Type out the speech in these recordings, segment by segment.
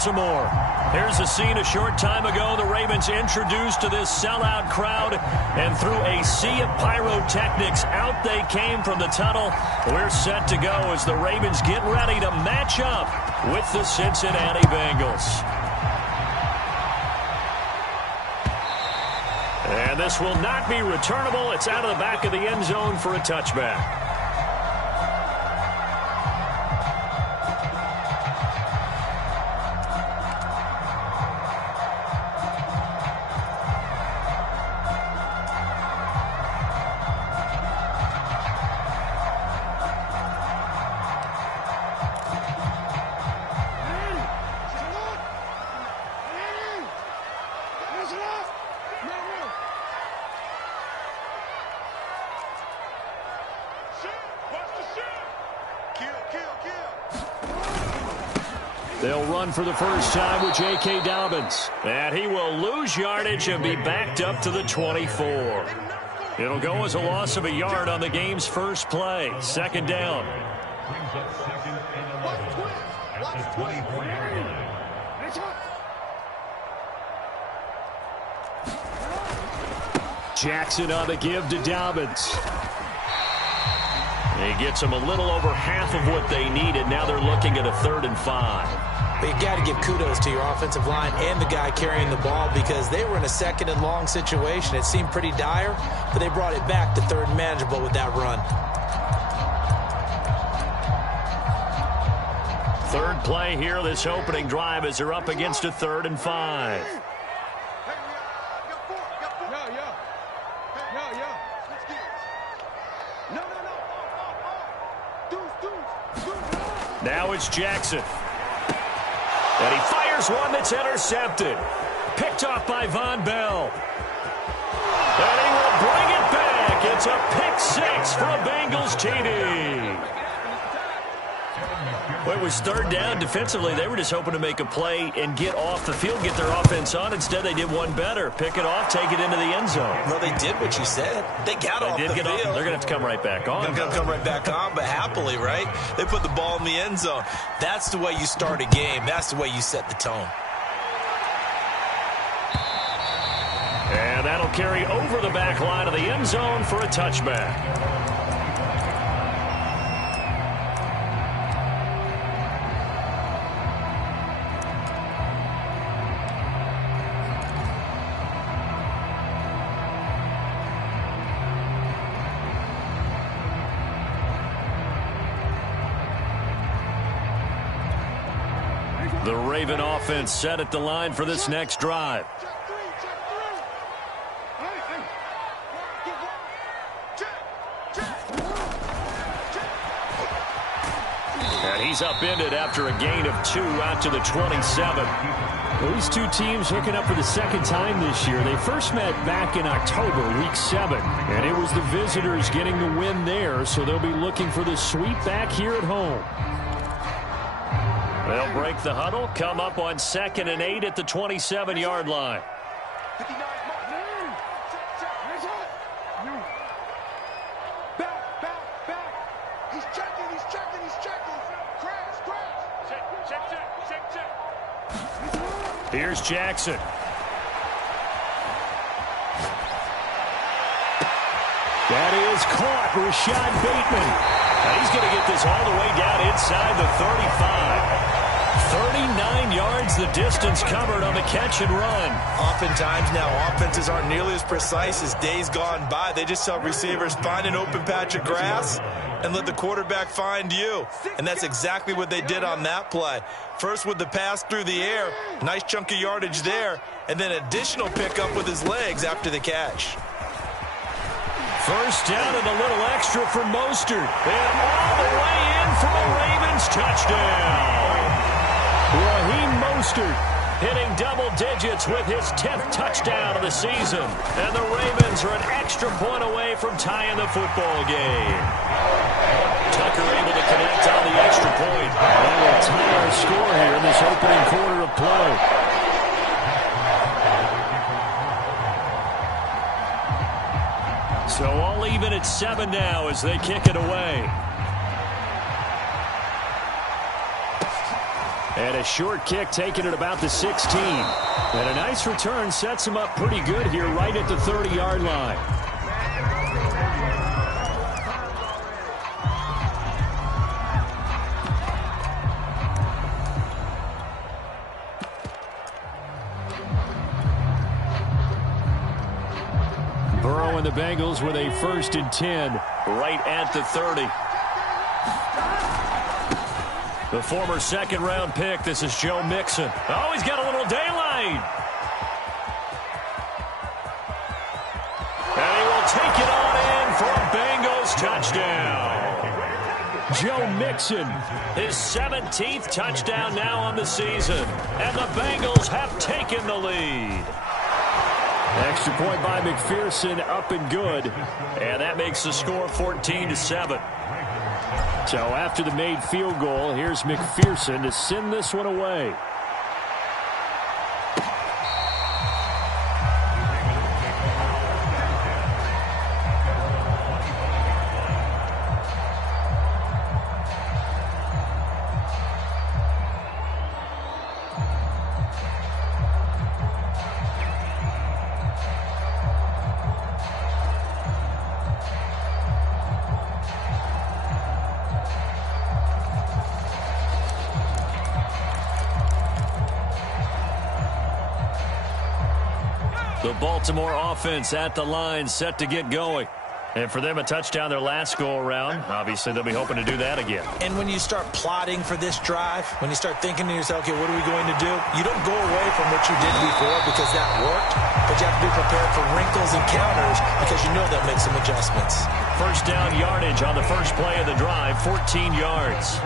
Baltimore. Here's a scene a short time ago. The Ravens introduced to this sellout crowd, and through a sea of pyrotechnics, out they came from the tunnel. We're set to go as the Ravens get ready to match up with the Cincinnati Bengals. And this will not be returnable. It's out of the back of the end zone for a touchback. They'll run for the first time with J.K. Dobbins. And he will lose yardage and be backed up to the 24. It'll go as a loss of a yard on the game's first play. Second down. Jackson on the give to Dobbins. He gets them a little over half of what they needed. Now they're looking at a 3rd and 5. But you got to give kudos to your offensive line and the guy carrying the ball because they were in a 2nd and long situation. It seemed pretty dire, but they brought it back to 3rd and manageable with that run. Third play here, this opening drive, as they're up against a 3rd and 5. Now it's Jackson. And he fires one that's intercepted. Picked off by Von Bell. And he will bring it back. It's a pick-6 for a Bengals TD. Well, it was 3rd down. Defensively, they were just hoping to make a play and get off the field, get their offense on. Instead, they did one better. Pick it off, take it into the end zone. Well, they did what you said. They got off the field. They're going to have to come right back on. They're going to come right back on, but happily, right? They put the ball in the end zone. That's the way you start a game. That's the way you set the tone. And that'll carry over the back line of the end zone for a touchback. The Raven offense set at the line for this next drive. And he's upended after a gain of 2 out to the 27. Well, these two teams hooking up for the 2nd time this year. They first met back in October, week 7. And it was the visitors getting the win there, so they'll be looking for the sweep back here at home. They'll break the huddle, come up on 2nd and 8 at the 27-yard line. Here's Jackson. That is caught. Rashad Bateman. Now he's going to get this all the way down inside the 35. 39 yards the distance covered on the catch and run. Oftentimes now offenses aren't nearly as precise as days gone by. They just tell receivers, find an open patch of grass and let the quarterback find you. And that's exactly what they did on that play. First with the pass through the air, nice chunk of yardage there, and then additional pickup with his legs after the catch. First down and a little extra for Mostert. And all the way in for a Ravens touchdown. Raheem Mostert hitting double digits with his 10th touchdown of the season. And the Ravens are an extra point away from tying the football game. Tucker able to connect on the extra point. Well, we'll tie our score here in this opening quarter of play. So all even at 7 now as they kick it away. And a short kick taken at about the 16. And a nice return sets him up pretty good here right at the 30-yard line. Burrow and the Bengals with a 1st and 10 right at the 30. The former second-round pick, this is Joe Mixon. Oh, he's got a little daylight. And he will take it on in for a Bengals touchdown. Joe Mixon, his 17th touchdown now on the season. And the Bengals have taken the lead. Extra point by McPherson, up and good. And that makes the score 14-7. So after the made field goal, here's McPherson to send this one away. The Baltimore offense at the line, set to get going. And for them, a touchdown their last go-around. Obviously, they'll be hoping to do that again. And when you start plotting for this drive, when you start thinking to yourself, okay, what are we going to do? You don't go away from what you did before because that worked, but you have to be prepared for wrinkles and counters because you know they'll make some adjustments. First down yardage on the first play of the drive, 14 yards.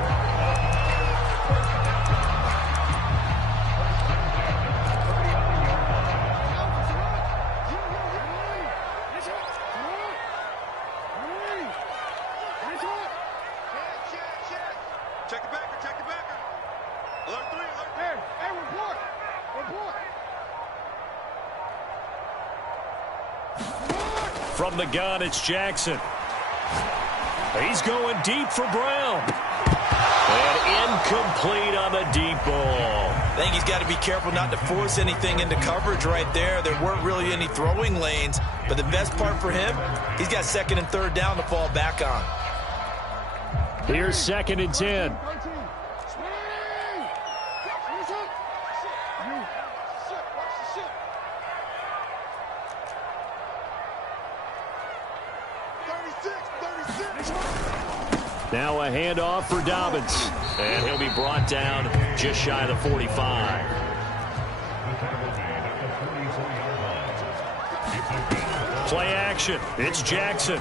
From the gun, it's Jackson. He's going deep for Brown. And incomplete on the deep ball. I think he's got to be careful not to force anything into coverage right there. There weren't really any throwing lanes. But the best part for him, he's got 2nd and 3rd down to fall back on. Here's 2nd and 10. Now a handoff for Dobbins. And he'll be brought down just shy of the 45. Play action. It's Jackson.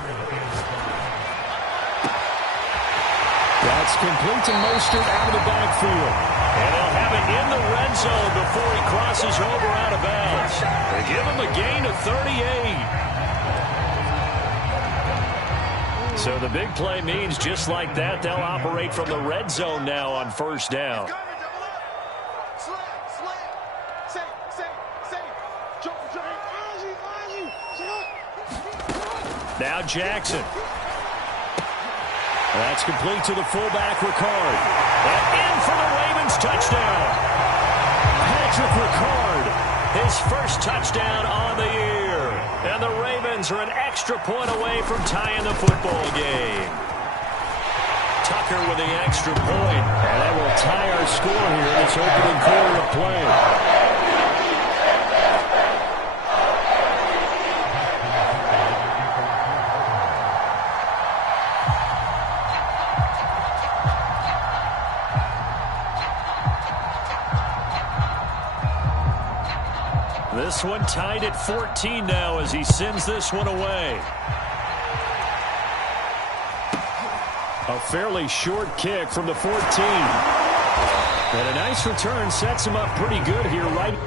That's complete to Mostert out of the backfield. And they'll have it in the red zone before he crosses over out of bounds. They give him a gain of 38. So the big play means just like that, they'll operate from the red zone now on 1st down. Now Jackson. That's complete to the fullback, Ricard. And in for the Ravens touchdown. Patrick Ricard, his first touchdown on the year. And the Ravens are an extra point away from tying the football game. Tucker with the extra point. And that will tie our score here in this opening quarter of play. This one tied at 14 now as he sends this one away. A fairly short kick from the 14. And a nice return sets him up pretty good here, right?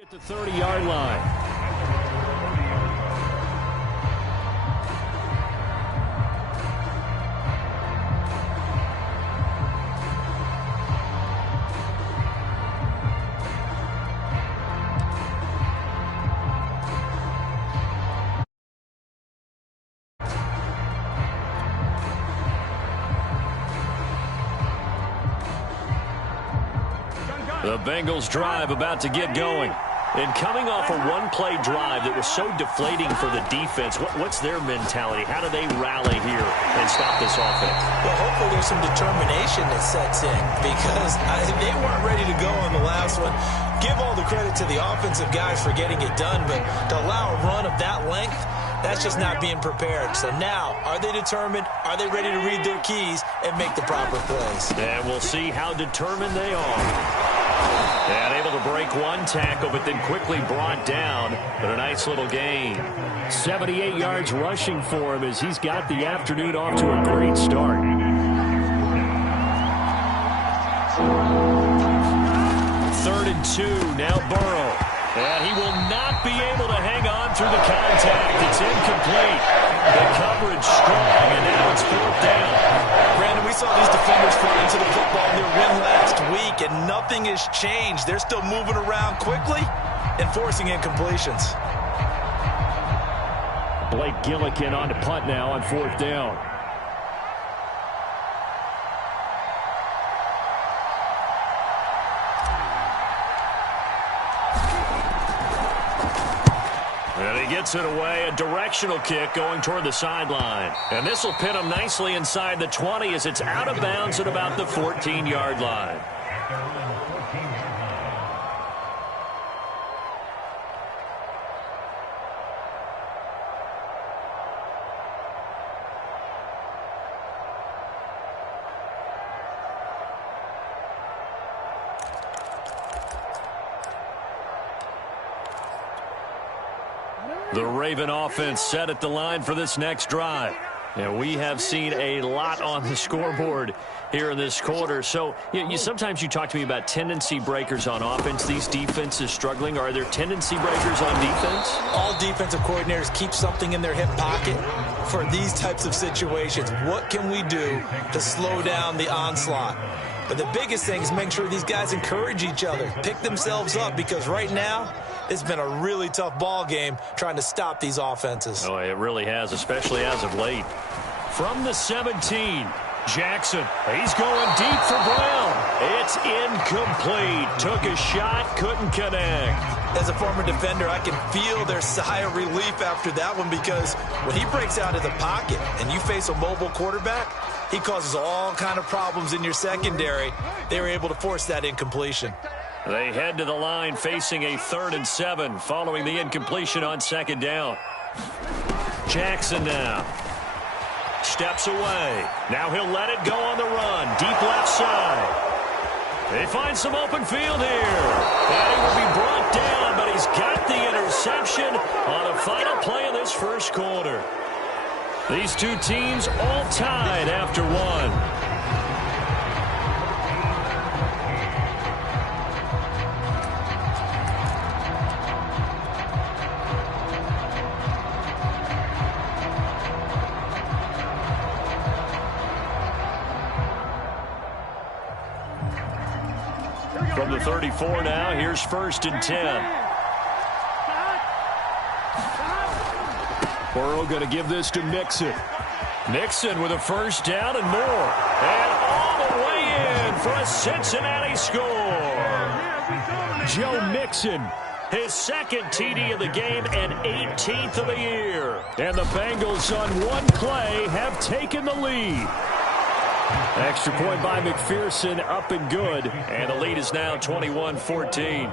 At the 30-yard line. The Bengals drive about to get going. And coming off a one-play drive that was so deflating for the defense, what's their mentality? How do they rally here and stop this offense? Well, hopefully there's some determination that sets in because they weren't ready to go on the last one. Give all the credit to the offensive guys for getting it done, but to allow a run of that length, that's just not being prepared. So now, are they determined? Are they ready to read their keys and make the proper plays? And we'll see how determined they are. And able to break one tackle, but then quickly brought down. But a nice little gain. 78 yards rushing for him as he's got the afternoon off to a great start. Third and 2, now Burrow. And he will not be able to hang on through the contact. It's incomplete. The coverage strong, and now it's fourth down. Brandon, we saw these defenders fall into the football in their win last week, and nothing has changed. They're still moving around quickly and forcing incompletions. Blake Gillikin on to punt now on fourth down. And he gets it away, a directional kick going toward the sideline. And this will pin him nicely inside the 20 as it's out of bounds at about the 14-yard line. The Raven offense set at the line for this next drive. And we have seen a lot on the scoreboard here in this quarter. So sometimes you talk to me about tendency breakers on offense. These defenses struggling. Are there tendency breakers on defense? All defensive coordinators keep something in their hip pocket for these types of situations. What can we do to slow down the onslaught? But the biggest thing is make sure these guys encourage each other, pick themselves up, because right now it's been a really tough ball game trying to stop these offenses. Oh, it really has, especially as of late. From the 17, Jackson. He's going deep for Brown. It's incomplete. Took a shot, couldn't connect. As a former defender, I can feel their sigh of relief after that one, because when he breaks out of the pocket and you face a mobile quarterback, he causes all kind of problems in your secondary. They were able to force that incompletion. They head to the line facing a 3rd and 7 following the incompletion on 2nd down. Jackson now steps away. Now he'll let it go on the run. Deep left side. They find some open field here. And he will be brought down, but he's got the interception on the final play of this first quarter. These two teams all tied after one. From the 34 now, here's 1st and 10. Burrow going to give this to Mixon. Mixon with a 1st down and more. And all the way in for a Cincinnati score. Joe Mixon, his 2nd TD of the game and 18th of the year. And the Bengals on one play have taken the lead. Extra point by McPherson, up and good. And the lead is now 21-14.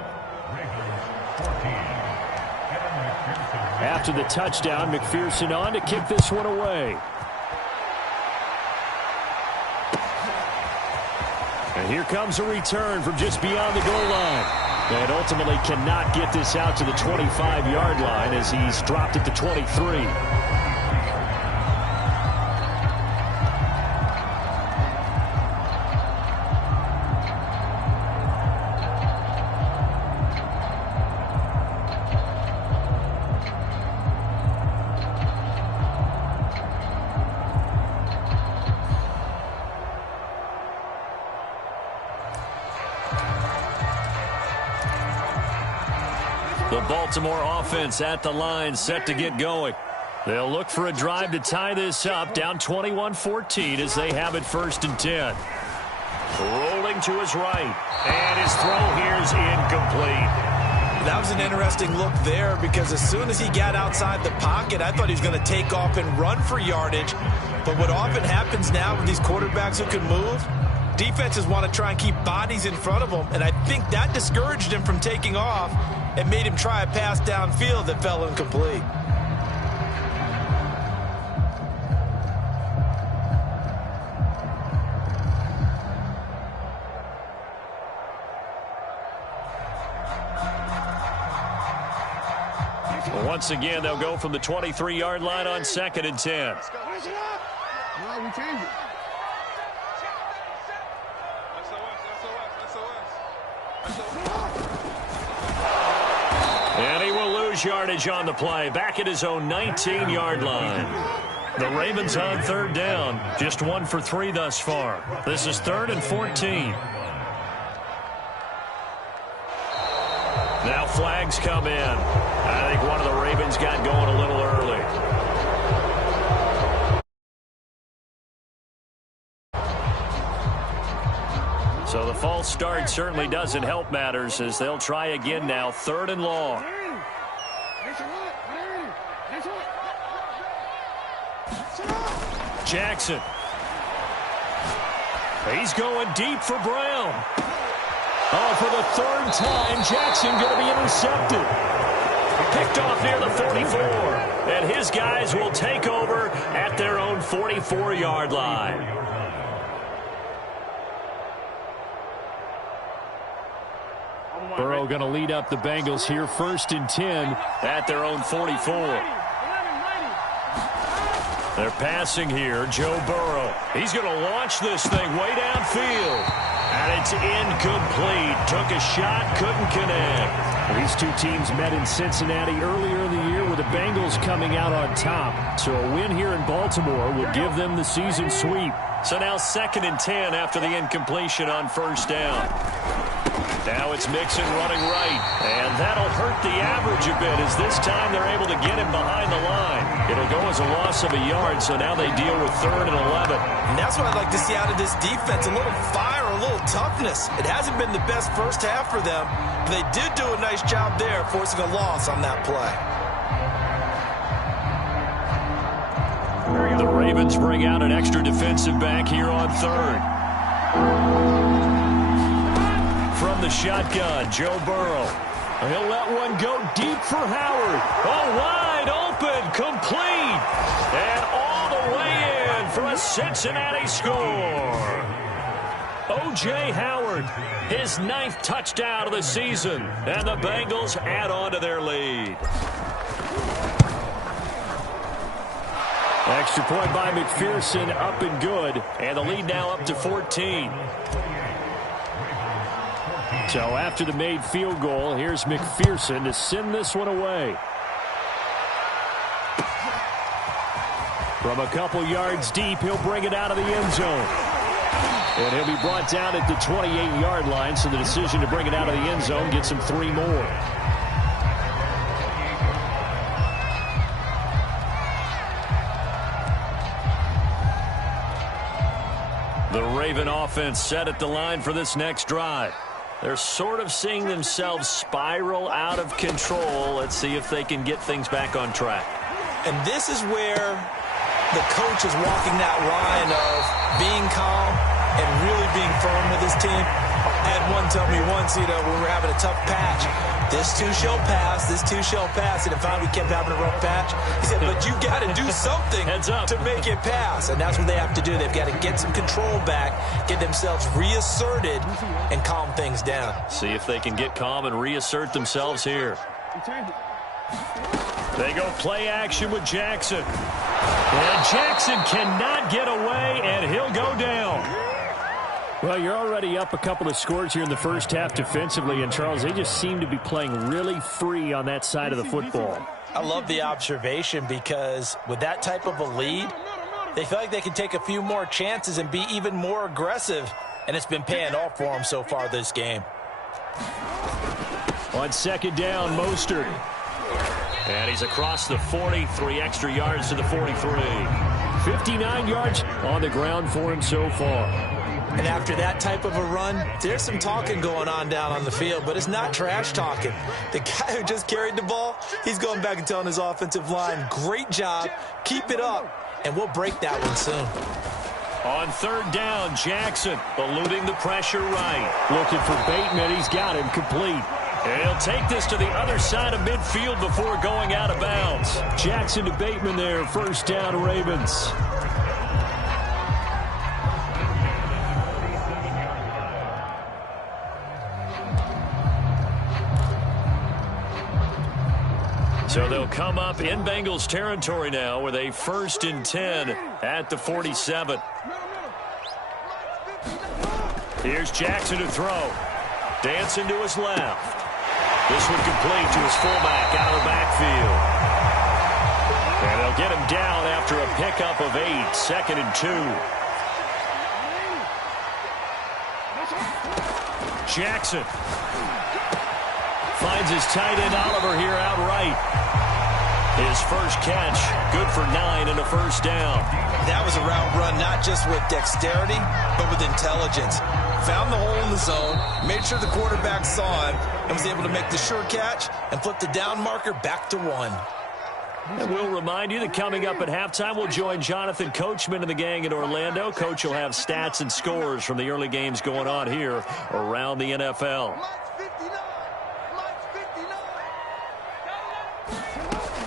After the touchdown, McPherson on to kick this one away. And here comes a return from just beyond the goal line. And ultimately cannot get this out to the 25-yard line as he's dropped it to 23. The Baltimore offense at the line, set to get going. They'll look for a drive to tie this up, down 21-14 as they have it 1st and 10. Rolling to his right, and his throw here is incomplete. That was an interesting look there because as soon as he got outside the pocket, I thought he was going to take off and run for yardage. But what often happens now with these quarterbacks who can move, defenses want to try and keep bodies in front of them, and I think that discouraged him from taking off and made him try a pass downfield that fell incomplete. Once again, they'll go from the 23-yard line on 2nd and 10. And he will lose yardage on the play, back at his own 19-yard line. The Ravens on 3rd down, just 1 for 3 thus far. This is 3rd and 14. Now flags come in. I think one of the Ravens got going a little early. So the false start certainly doesn't help matters as they'll try again now, 3rd and long. Jackson. He's going deep for Brown. Oh, for the 3rd time, Jackson going to be intercepted. Picked off near the 44. And his guys will take over at their own 44-yard line. Burrow going to lead up the Bengals here, 1st and 10 at their own 44. They're passing here, Joe Burrow. He's going to launch this thing way downfield. And it's incomplete. Took a shot, couldn't connect. These two teams met in Cincinnati earlier in the year with the Bengals coming out on top. So a win here in Baltimore will give them the season sweep. So now 2nd and 10 after the incompletion on 1st down. Now it's Mixon running right. And that'll hurt the average a bit as this time they're able to get him behind the line. It'll go as a loss of a yard, so now they deal with 3rd and 11. And that's what I'd like to see out of this defense, a little fire, a little toughness. It hasn't been the best first half for them, but they did do a nice job there forcing a loss on that play. The Ravens bring out an extra defensive back here on 3rd. From the shotgun, Joe Burrow. He'll let one go deep for Howard. Oh, wide open, complete. And all the way in for a Cincinnati score. O.J. Howard, his 9th touchdown of the season. And the Bengals add on to their lead. Extra point by McPherson, up and good. And the lead now up to 14. So after the made field goal, here's McPherson to send this one away. From a couple yards deep, he'll bring it out of the end zone. And he'll be brought down at the 28-yard line, so the decision to bring it out of the end zone gets him 3 more. The Raven offense set at the line for this next drive. They're sort of seeing themselves spiral out of control. Let's see if they can get things back on track. And this is where the coach is walking that line of being calm and really being firm with his team. I had one tell me once, when we were having a tough patch, this too shall pass, this too shall pass. And if finally we kept having a rough patch, he said, but you got to do something to make it pass. And that's what they have to do. They've got to get some control back, get themselves reasserted, and calm things down. See if they can get calm and reassert themselves here. They go play action with Jackson. And Jackson cannot get away, and he'll go down. Well, you're already up a couple of scores here in the first half defensively, and Charles, they just seem to be playing really free on that side of the football. I love the observation because with that type of a lead, they feel like they can take a few more chances and be even more aggressive, and it's been paying off for them so far this game. On second down, Mostert. And he's across the 40, 3 extra yards to the 43. 59 yards on the ground for him so far. And after that type of a run, there's some talking going on down on the field, but it's not trash talking. The guy who just carried the ball, he's going back and telling his offensive line, great job, keep it up, and we'll break that one soon. On third down, Jackson eluding the pressure right. Looking for Bateman. He's got him complete. And he'll take this to the other side of midfield before going out of bounds. Jackson to Bateman there. First down, Ravens. So they'll come up in Bengals territory now with a 1st and 10 at the 47. Here's Jackson to throw. Dancing to his left. This one complete to his fullback out of the backfield. And they'll get him down after a pickup of 8. 2nd and 2. Jackson finds his tight end Oliver here outright. His first catch, good for 9 and a first down. That was a route run not just with dexterity, but with intelligence. Found the hole in the zone, made sure the quarterback saw him, and was able to make the sure catch and flip the down marker back to 1. And we'll remind you that coming up at halftime, we'll join Jonathan Coachman and the gang in Orlando. Coach will have stats and scores from the early games going on here around the NFL.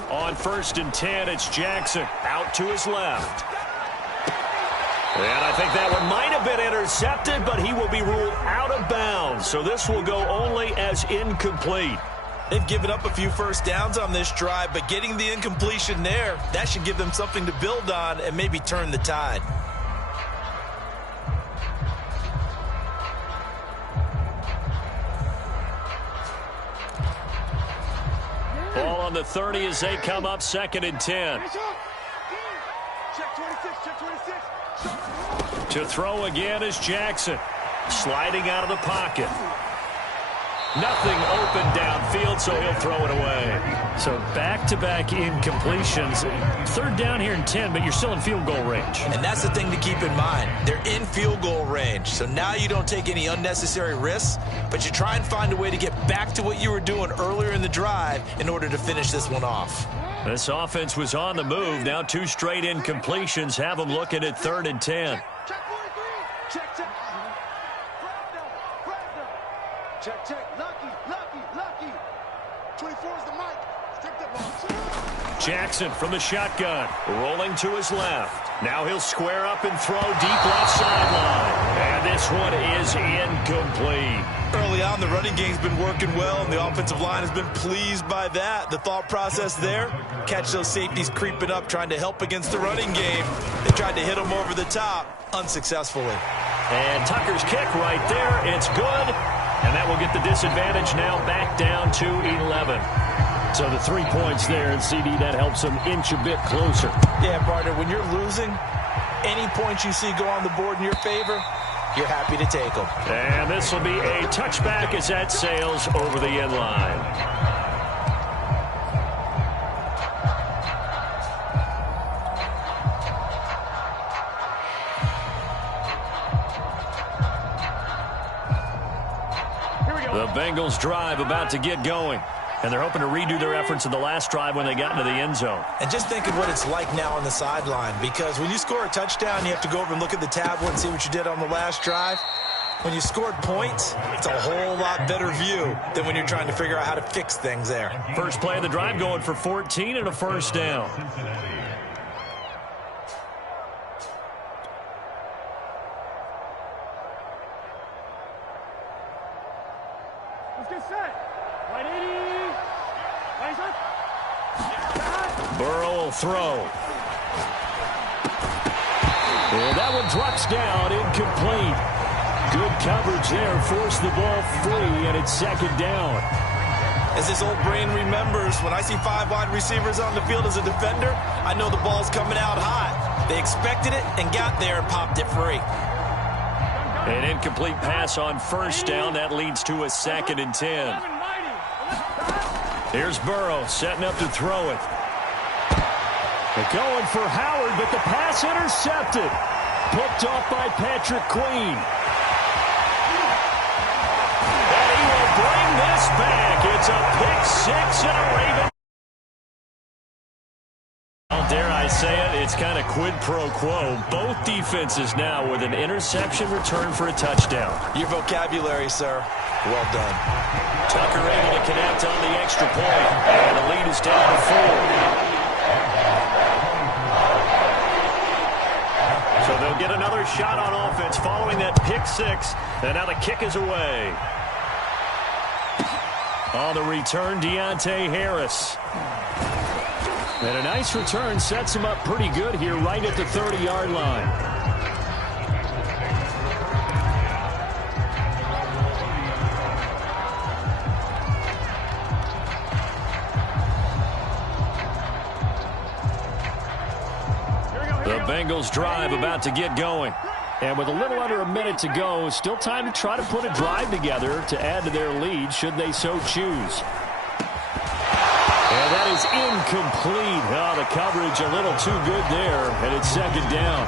On 1st and 10, it's Jackson out to his left. And I think that one might have been intercepted, but he will be ruled out of bounds. So this will go only as incomplete. They've given up a few first downs on this drive, but getting the incompletion there, that should give them something to build on and maybe turn the tide. Ball on the 30 as they come up 2nd and 10. To throw again is Jackson. Sliding out of the pocket. Nothing open downfield, so he'll throw it away. So back-to-back incompletions. 3rd down here and 10, but you're still in field goal range. And that's the thing to keep in mind. They're in field goal range. So now you don't take any unnecessary risks, but you try and find a way to get back to what you were doing earlier in the drive in order to finish this one off. This offense was on the move. Now 2 straight incompletions have them looking at 3rd and 10. Check. Lucky. 24 is the mic. Take that ball. Jackson from the shotgun. Rolling to his left. Now he'll square up and throw deep left sideline. And this one is incomplete. Early on, the running game's been working well, and the offensive line has been pleased by that. The thought process there, catch those safeties creeping up, trying to help against the running game. They tried to hit them over the top, unsuccessfully. And Tucker's kick right there. It's good. And that will get the disadvantage now back down to 11. So the 3 points there, and CD, that helps them inch a bit closer. Yeah, partner, when you're losing, any points you see go on the board in your favor, you're happy to take them. And this will be a touchback as that sails over the end line. The Bengals drive about to get going. And they're hoping to redo their efforts in the last drive when they got into the end zone. And just think of what it's like now on the sideline, because when you score a touchdown, you have to go over and look at the tablet and see what you did on the last drive. When you scored points, it's a whole lot better view than when you're trying to figure out how to fix things there. First play of the drive going for 14 and a first down. Burrow will throw. And that one drops down, incomplete. Good coverage there, forced the ball free, and it's 2nd down. As this old brain remembers, when I see 5 wide receivers on the field as a defender, I know the ball's coming out hot. They expected it and got there and popped it free. An incomplete pass on first down. That leads to a 2nd and 10. Here's Burrow setting up to throw it. They're going for Howard, but the pass intercepted. Picked off by Patrick Queen. And he will bring this back. It's a pick six and a Raven. How dare I say it? It's kind of quid pro quo. Both defenses now with an interception return for a touchdown. Your vocabulary, sir. Well done. Tucker able to connect on the extra point. And the lead is down to 4. So they'll get another shot on offense following that pick six. And now the kick is away. On the return, Deontay Harris. And a nice return sets him up pretty good here right at the 30-yard line. The Bengals drive about to get going. And with a little under a minute to go, still time to try to put a drive together to add to their lead should they so choose. And that is incomplete. Oh, the coverage a little too good there, and it's second down.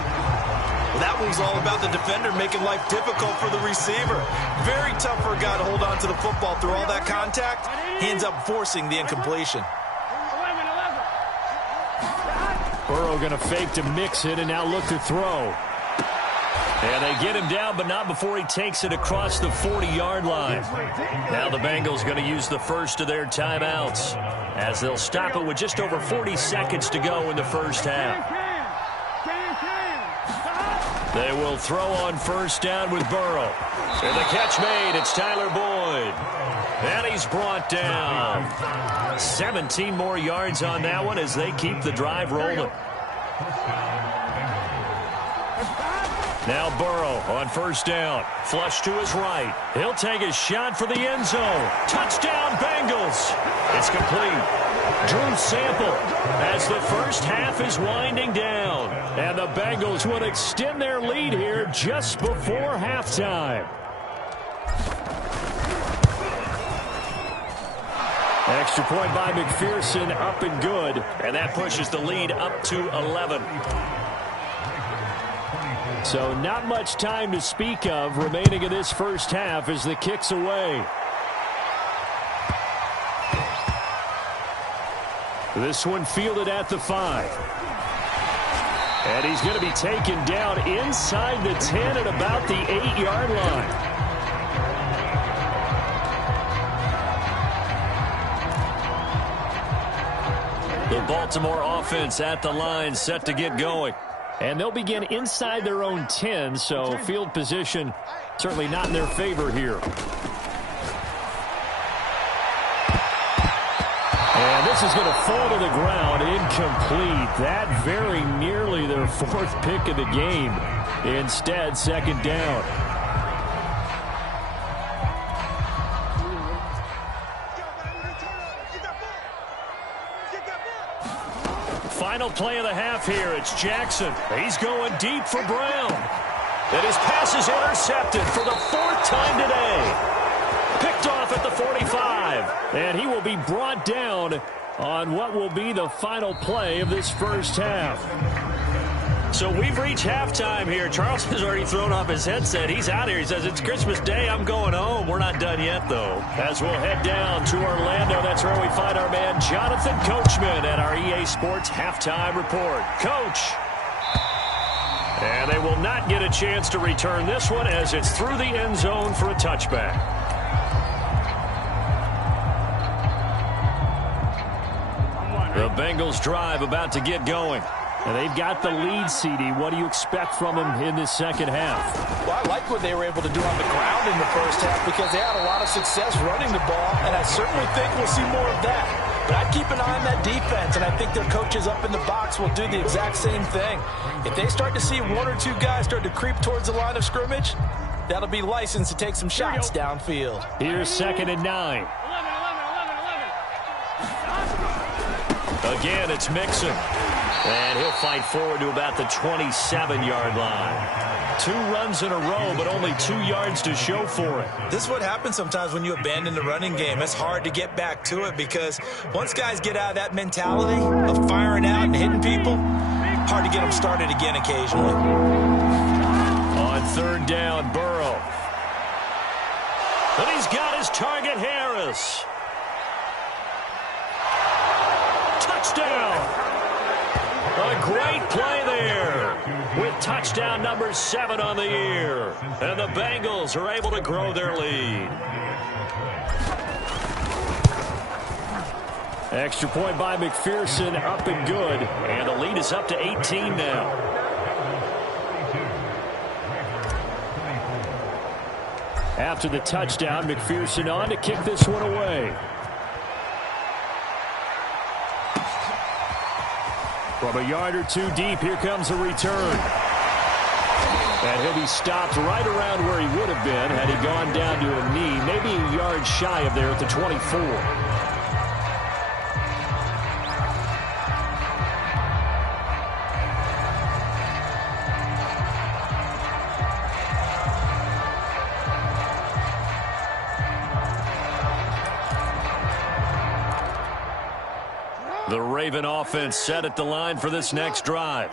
Well, that one's all about the defender making life difficult for the receiver. Very tough for a guy to hold on to the football through all that contact. He ends up forcing the incompletion. Burrow going to fake to mix it and now look to throw. And they get him down, but not before he takes it across the 40-yard line. Now the Bengals going to use the first of their timeouts as they'll stop it with just over 40 seconds to go in the first half. They will throw on first down with Burrow. And the catch made. It's Tyler Boyd. And he's brought down. 17 more yards on that one as they keep the drive rolling. Now Burrow on first down. Flush to his right. He'll take a shot for the end zone. Touchdown, Bengals. It's complete. Drew Sample as the first half is winding down. And the Bengals will extend their lead here just before halftime. Extra point by McPherson, up and good. And that pushes the lead up to 11. So not much time to speak of remaining in this first half as the kick's away. This one fielded at the 5. And he's going to be taken down inside the 10 at about the 8-yard line. The Baltimore offense at the line set to get going. And they'll begin inside their own 10, so field position certainly not in their favor here. And this is going to fall to the ground, incomplete. That very nearly their fourth pick of the game. Instead, second down. Final play of the half here. It's Jackson. He's going deep for Brown. And his pass is intercepted for the 4th time today. Picked off at the 45. And he will be brought down on what will be the final play of this first half. So we've reached halftime here. Charles has already thrown off his headset. He's out here. He says, it's Christmas Day. I'm going home. We're not done yet, though. As we'll head down to Orlando, that's where we find our man Jonathan Coachman at our EA Sports Halftime Report. Coach. And they will not get a chance to return this one as it's through the end zone for a touchback. The Bengals drive about to get going. And they've got the lead, CD. What do you expect from them in this second half? Well, I like what they were able to do on the ground in the first half because they had a lot of success running the ball, and I certainly think we'll see more of that. But I'd keep an eye on that defense, and I think their coaches up in the box will do the exact same thing. If they start to see one or two guys start to creep towards the line of scrimmage, that'll be licensed to take some shots downfield. Here's 2nd and 9. Again, it's Mixon. And he'll fight forward to about the 27-yard line. 2 runs in a row, but only 2 yards to show for it. This is what happens sometimes when you abandon the running game. It's hard to get back to it because once guys get out of that mentality of firing out and hitting people, hard to get them started again occasionally. On 3rd down, Burrow. And he's got his target, Harris. Touchdown! A great play there with touchdown number 7 on the year. And the Bengals are able to grow their lead. Extra point by McPherson, up and good. And the lead is up to 18 now. After the touchdown, McPherson on to kick this one away. From a yard or 2 deep, here comes a return. And he'll be stopped right around where he would have been had he gone down to a knee, maybe a yard shy of there at the 24. The Raven offense set at the line for this next drive.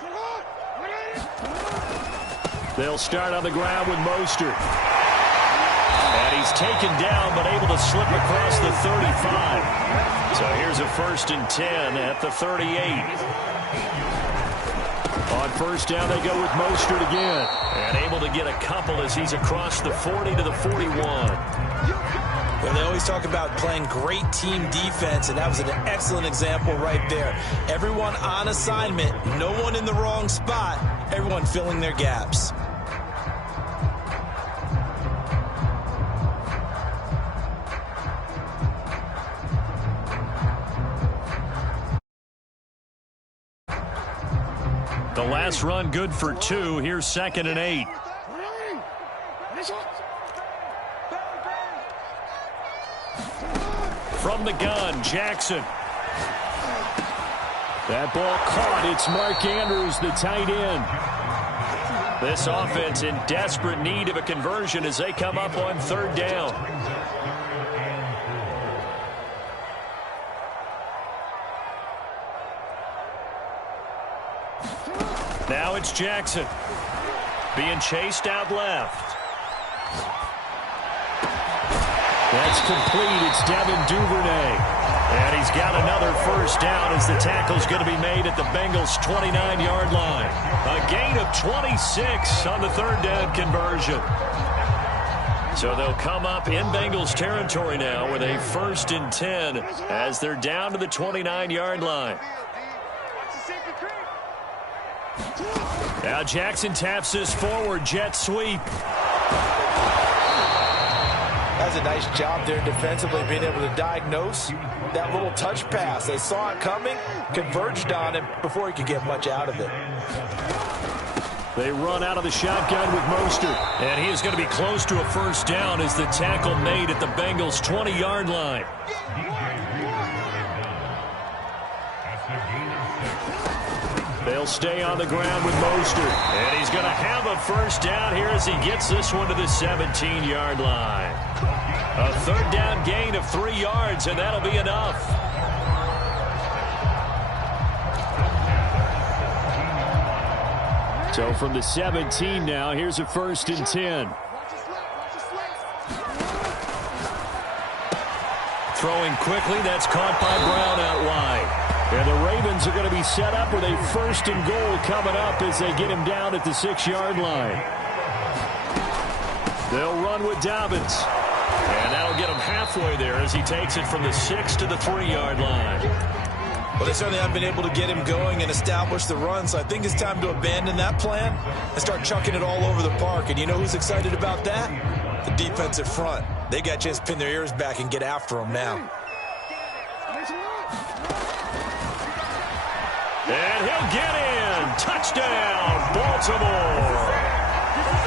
They'll start on the ground with Mostert. And he's taken down but able to slip across the 35. So here's a 1st and 10 at the 38. On 1st down, they go with Mostert again. And able to get a couple as he's across the 40 to the 41. Well, they always talk about playing great team defense, and that was an excellent example right there. Everyone on assignment, no one in the wrong spot, everyone filling their gaps. The last run good for 2. Here's 2nd and 8. From the gun, Jackson. That ball caught. It's Mark Andrews, the tight end. This offense in desperate need of a conversion as they come up on 3rd down. Now it's Jackson. Being chased out left. That's complete. It's Devin Duvernay. And he's got another 1st down as the tackle's going to be made at the Bengals' 29-yard line. A gain of 26 on the 3rd down conversion. So they'll come up in Bengals territory now with a 1st and 10 as they're down to the 29-yard line. Now Jackson taps this forward jet sweep. That's a nice job there defensively, being able to diagnose that little touch pass. They saw it coming, converged on him before he could get much out of it. They run out of the shotgun with Mostert. And he is going to be close to a 1st down as the tackle made at the Bengals' 20-yard line. They'll stay on the ground with Mostert. And he's going to have a 1st down here as he gets this one to the 17-yard line. A 3rd down gain of 3 yards, and that'll be enough. So from the 17 now, here's a 1st and 10. Throwing quickly, that's caught by Brown out wide. And the Ravens are going to be set up with a 1st and goal coming up as they get him down at the 6-yard line. They'll run with Dobbins. And that'll get him halfway there as he takes it from the 6 to the 3-yard line. Well, they certainly haven't been able to get him going and establish the run, so I think it's time to abandon that plan and start chucking it all over the park. And you know who's excited about that? The defensive front. They got a chance to pin their ears back and get after him now. And he'll get in. Touchdown, Baltimore.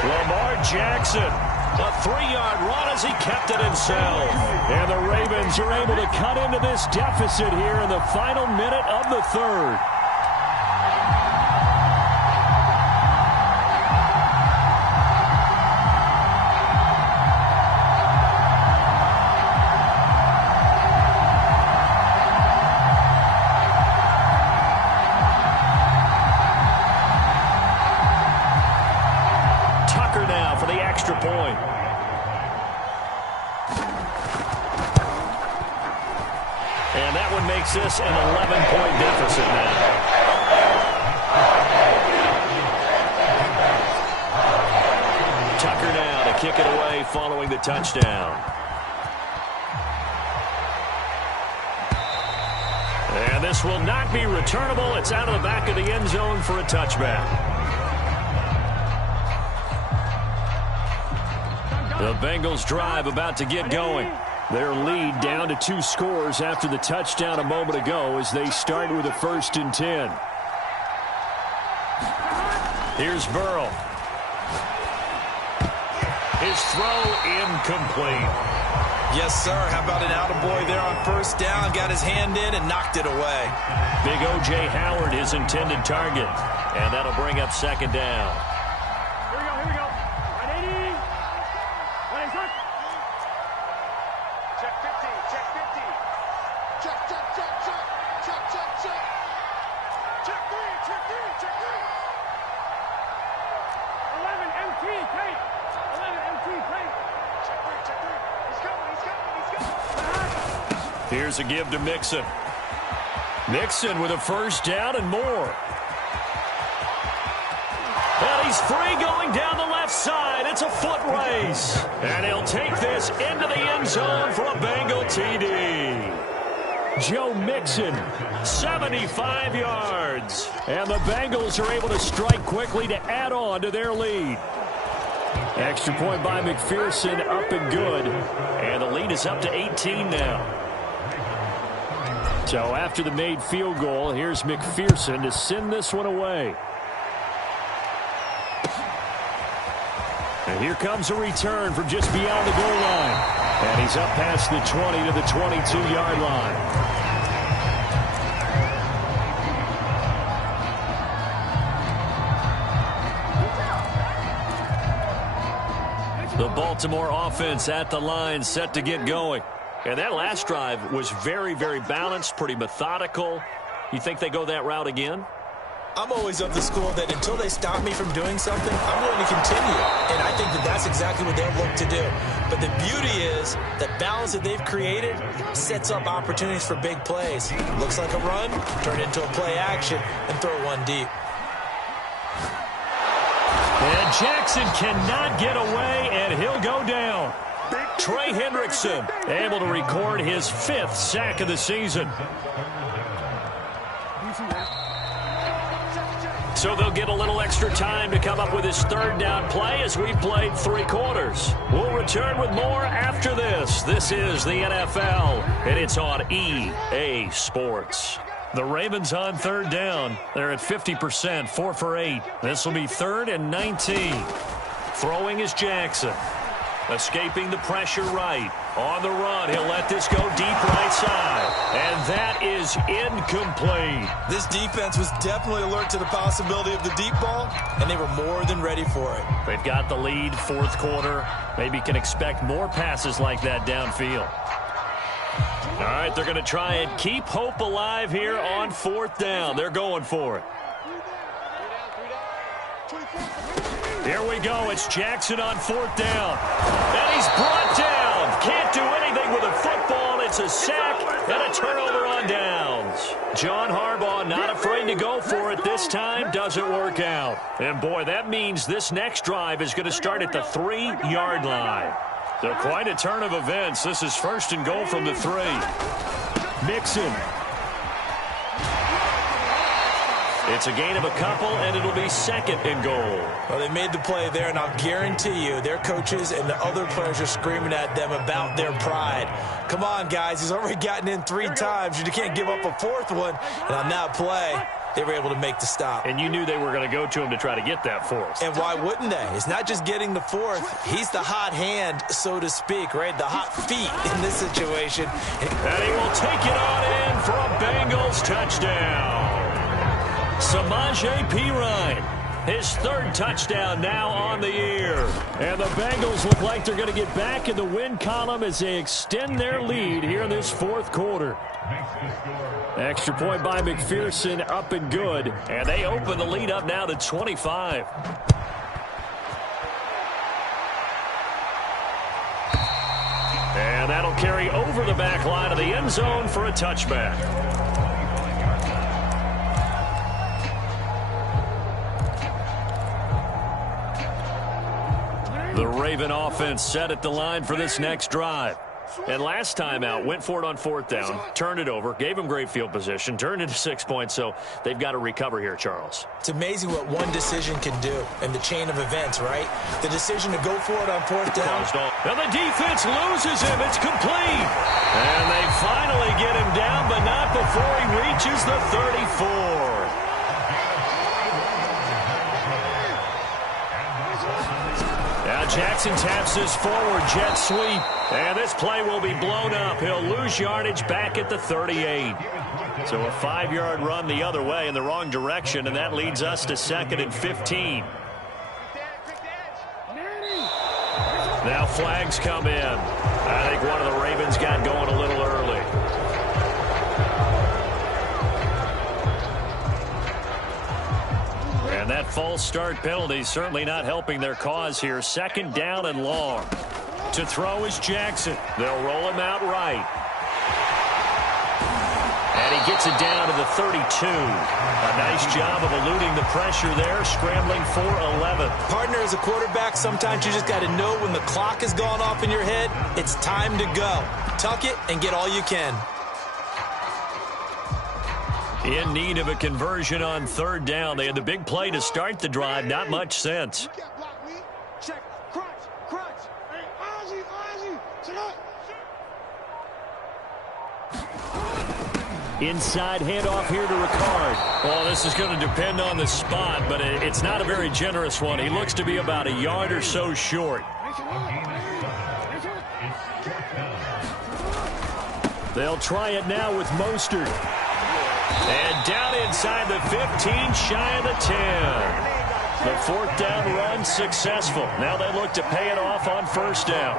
Lamar Jackson. A 3-yard run as he kept it himself. And the Ravens are able to cut into this deficit here in the final minute of the 3rd. point. And that one makes this an 11-point deficit now. Tucker now to kick it away following the touchdown. And this will not be returnable. It's out of the back of the end zone for a touchback. The Bengals drive about to get going. Their lead down to 2 scores after the touchdown a moment ago as they start with a 1st and 10. Here's Burrow. His throw incomplete. Yes, sir. How about an attaboy there on 1st down? Got his hand in and knocked it away. Big O.J. Howard, his intended target. And that'll bring up 2nd down. Here we go. 180. What is that? Check 50. Check 50. Check. Check 3. Check 3. Check 3. 11 MT tape. 11 MT tape. Check 3. He's coming. Here's a give to Mixon. Mixon with a 1st down and more. And he's free going down the left side. It's a foot race. And he'll take this into the end zone for a Bengal TD. Joe Mixon, 75 yards. And the Bengals are able to strike quickly to add on to their lead. Extra point by McPherson, up and good. And the lead is up to 18 now. So after the made field goal, here's McPherson to send this one away. And here comes a return from just beyond the goal line. And he's up past the 20 to the 22-yard line. The Baltimore offense at the line, set to get going. And that last drive was very, very balanced, pretty methodical. You think they go that route again? I'm always of the school that until they stop me from doing something, I'm going to continue. And I think that that's exactly what they'll look to do. But the beauty is that balance that they've created sets up opportunities for big plays. Looks like a run, turn it into a play action, and throw one deep. And Jackson cannot get away, and he'll go down. Trey Hendrickson able to record his 5th sack of the season. So they'll get a little extra time to come up with his 3rd down play as we've played 3 quarters. We'll return with more after this. This is the NFL, and it's on EA Sports. The Ravens on 3rd down. They're at 50%, 4 for 8. This will be 3rd and 19. Throwing is Jackson. Escaping the pressure right. On the run, he'll let this go deep right side. And that is incomplete. This defense was definitely alert to the possibility of the deep ball, and they were more than ready for it. They've got the lead, 4th quarter. Maybe can expect more passes like that downfield. All right, they're going to try and keep hope alive here on 4th down. They're going for it. Here we go. It's Jackson on 4th down. And he's brought down. Can't do anything with a football. It's a sack and a turnover on downs. John Harbaugh not afraid to go for it this time. Doesn't work out. And, boy, that means this next drive is going to start at the 3-yard line. So quite a turn of events. This is 1st and goal from the 3. Mixon. It's a gain of a couple, and it'll be 2nd and goal. Well, they made the play there, and I'll guarantee you their coaches and the other players are screaming at them about their pride. Come on, guys. He's already gotten in 3 times. You can't give up a 4th one. And on that play, they were able to make the stop. And you knew they were going to go to him to try to get that 4th. And why wouldn't they? It's not just getting the 4th. He's the hot hand, so to speak, right? The hot feet in this situation. And he will take it on in for a Bengals touchdown. Samaje Perine, his 3rd touchdown now on the year. And the Bengals look like they're going to get back in the win column as they extend their lead here in this 4th quarter. Extra point by McPherson, up and good. And they open the lead up now to 25. And that'll carry over the back line of the end zone for a touchback. The Raven offense set at the line for this next drive. And last time out, went for it on fourth down, turned it over, gave him great field position, turned into 6 points, so they've got to recover here, Charles. It's amazing what one decision can do in the chain of events, right? The decision to go for it on fourth down. And the defense loses him. It's complete. And they finally get him down, but not before he reaches the 34. Now Jackson taps this forward jet sweep. And this play will be blown up. He'll lose yardage back at the 38. So a 5-yard run the other way in the wrong direction, and that leads us to 2nd and 15. Now flags come in. I think one of the Ravens got going a little early. And that false start penalty certainly not helping their cause here. 2nd down and long. To throw is Jackson. They'll roll him out right. And he gets it down to the 32. A nice job of eluding the pressure there, scrambling for 11. Partner, as a quarterback, sometimes you just got to know when the clock has gone off in your head, it's time to go. Tuck it and get all you can. In need of a conversion on 3rd down. They had the big play to start the drive. Not much sense. Inside handoff here to Ricard. Well, this is going to depend on the spot, but it's not a very generous one. He looks to be about a yard or so short. They'll try it now with Mostert. And down inside the 15, shy of the 10. The 4th down run successful. Now they look to pay it off on 1st down.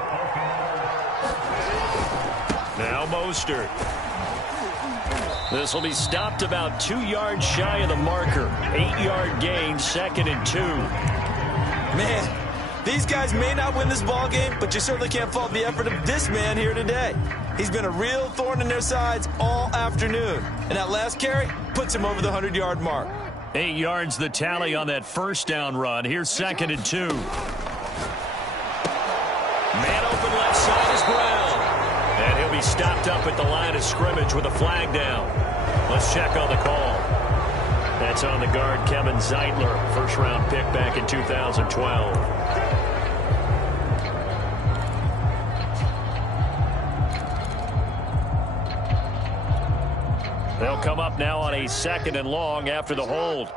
Now Mostert. This will be stopped about 2 yards shy of the marker. 8-yard gain, 2nd and 2. Man, these guys may not win this ball game, but you certainly can't fault the effort of this man here today. He's been a real thorn in their sides all afternoon. And that last carry puts him over the 100-yard mark. 8 yards the tally on that 1st down run. Here's 2nd and 2. Man open left side is Brown. And he'll be stopped up at the line of scrimmage with a flag down. Let's check on the call. That's on the guard, Kevin Zeitler, 1st-round pick back in 2012. They'll come up now on a 2nd and long after the hold.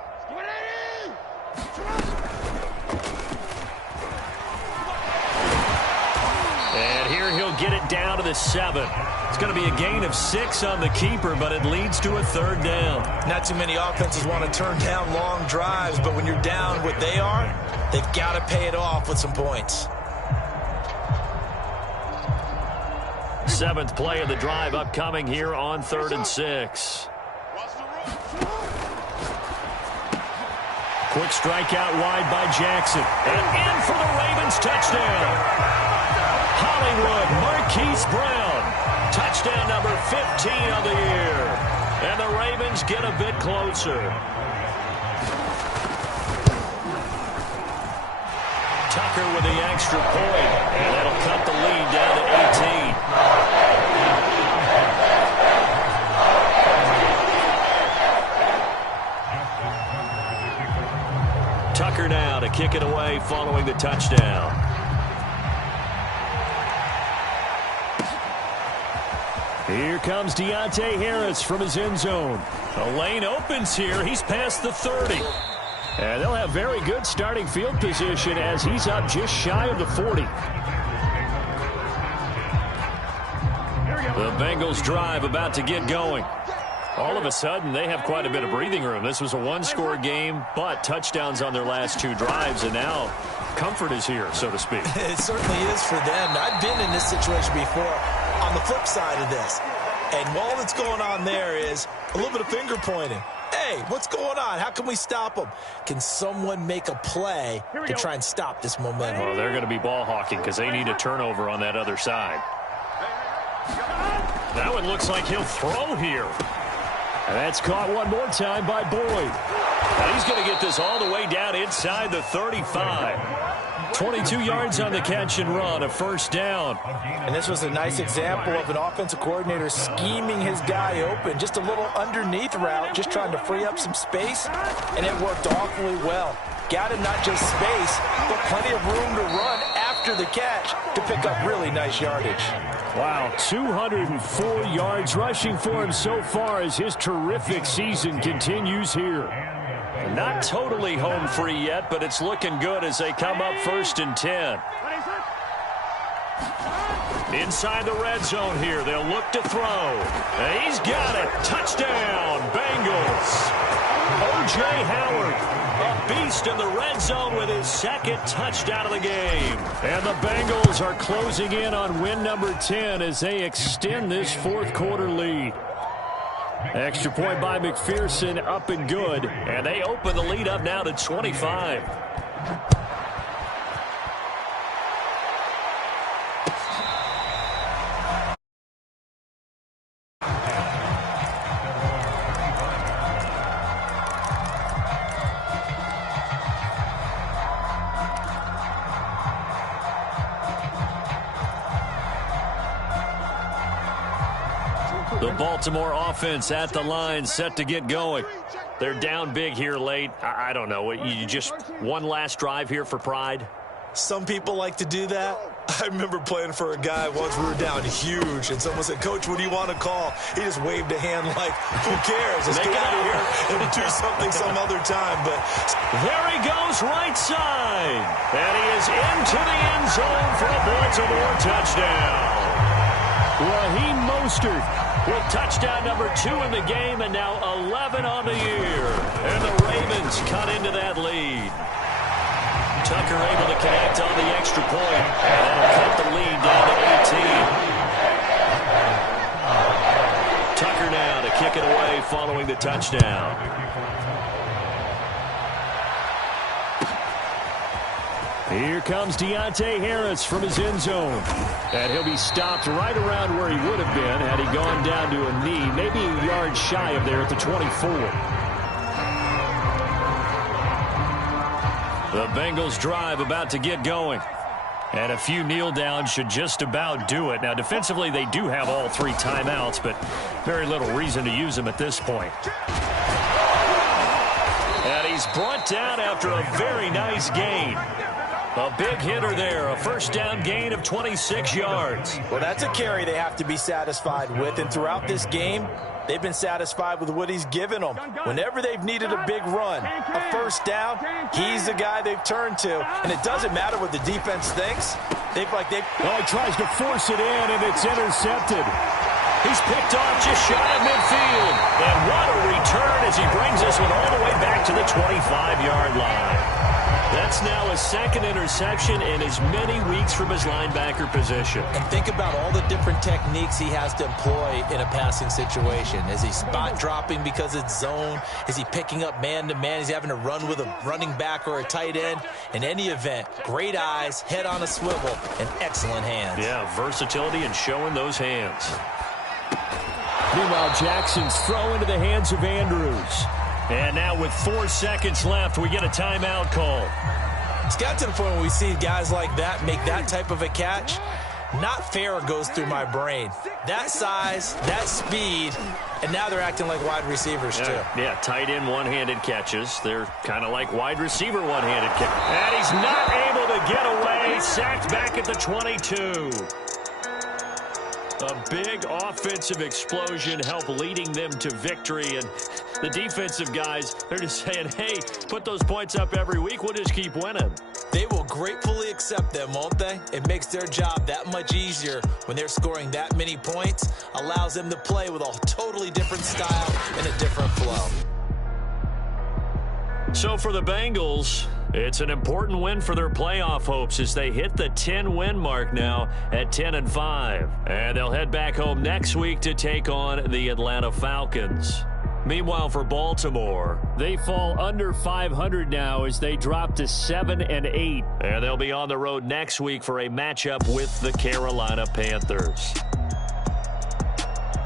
And here he'll get it down to the 7. It's going to be a gain of 6 on the keeper, but it leads to a 3rd down. Not too many offenses want to turn down long drives, but when you're down what they are, they've got to pay it off with some points. 7th play of the drive upcoming here on 3rd and 6. Quick strikeout wide by Jackson. And in for the Ravens touchdown. Hollywood Marquise Brown. Touchdown number 15 of the year. And the Ravens get a bit closer. Tucker with the extra point. And that'll cut the lead down to 18. Tucker now to kick it away following the touchdown. Here comes Deontay Harris from his end zone. The lane opens here. He's past the 30. And they'll have very good starting field position as he's up just shy of the 40. The Bengals drive about to get going. All of a sudden, they have quite a bit of breathing room. This was a one-score game, but touchdowns on their last 2 drives, and now comfort is here, so to speak. It certainly is for them. I've been in this situation before on the flip side of this. And all that's going on there is a little bit of finger pointing. Hey, what's going on? How can we stop them? Can someone make a play to try and stop this momentum? Well, they're going to be ball hawking because they need a turnover on that other side. That one looks like he'll throw here. And that's caught one more time by Boyd. Now he's going to get this all the way down inside the 35. 22 yards on the catch and run, a first down. And this was a nice example of an offensive coordinator scheming his guy open. Just a little underneath route, just trying to free up some space, and it worked awfully well. Got him not just space, but plenty of room to run after the catch to pick up really nice yardage. Wow, 204 yards rushing for him so far as his terrific season continues here. Not totally home free yet, but it's looking good as they come up 1st and 10. Inside the red zone here, they'll look to throw. And he's got it. Touchdown, Bengals. O.J. Howard, a beast in the red zone with his second touchdown of the game. And the Bengals are closing in on win number 10 as they extend this fourth quarter lead. Extra point by McPherson, up and good. And they open the lead up now to 25. The Baltimore offense at the line, set to get going. They're down big here late. I don't know. You just one last drive here for pride? Some people like to do that. I remember playing for a guy once we were down huge, and someone said, "Coach, what do you want to call?" He just waved a hand like, who cares? Let's get out of here and do something some other time. But there he goes, right side. And he is into the end zone for a Baltimore touchdown. Raheem Mostert with touchdown number 2 in the game, and now 11 on the year. And the Ravens cut into that lead. Tucker able to connect on the extra point. And that'll cut the lead down to 18. Tucker now to kick it away following the touchdown. Here comes Deontay Harris from his end zone. And he'll be stopped right around where he would have been had he gone down to a knee, maybe a yard shy of there at the 24. The Bengals drive about to get going. And a few kneel downs should just about do it. Now, defensively, they do have all 3 timeouts, but very little reason to use them at this point. And he's brought down after a very nice gain. A big hitter there, a first down gain of 26 yards. Well, that's a carry they have to be satisfied with, and throughout this game, they've been satisfied with what he's given them. Whenever they've needed a big run, a first down, he's the guy they've turned to. And it doesn't matter what the defense thinks. He tries to force it in, and it's intercepted. He's picked off just shy of midfield. And what a return as he brings this one all the way back to the 25-yard line. That's now his second interception in as many weeks from his linebacker position. And think about all the different techniques he has to employ in a passing situation. Is he spot dropping because it's zone? Is he picking up man-to-man? Is he having to run with a running back or a tight end? In any event, great eyes, head on a swivel, and excellent hands. Yeah, versatility and showing those hands. Meanwhile, Jackson's throw into the hands of Andrews. And now with 4 seconds left, we get a timeout call. It's got to the point where we see guys like that make that type of a catch. Not fair goes through my brain. That size, that speed, and now they're acting like wide receivers too. Yeah, tight end one-handed catches. They're kind of like wide receiver one-handed catches. And he's not able to get away. Sacked back at the 22. A big offensive explosion helped leading them to victory. And the defensive guys, they're just saying, hey, put those points up every week. We'll just keep winning. They will gratefully accept them, won't they? It makes their job that much easier when they're scoring that many points. Allows them to play with a totally different style and a different flow. So for the Bengals, it's an important win for their playoff hopes as they hit the 10-win mark now at 10-5. And they'll head back home next week to take on the Atlanta Falcons. Meanwhile, for Baltimore, they fall under 500 now as they drop to 7-8. And they'll be on the road next week for a matchup with the Carolina Panthers.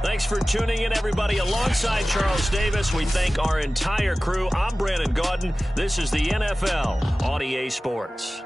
Thanks for tuning in, everybody. Alongside Charles Davis, we thank our entire crew. I'm Brandon Gaudin. This is the NFL on EA Sports.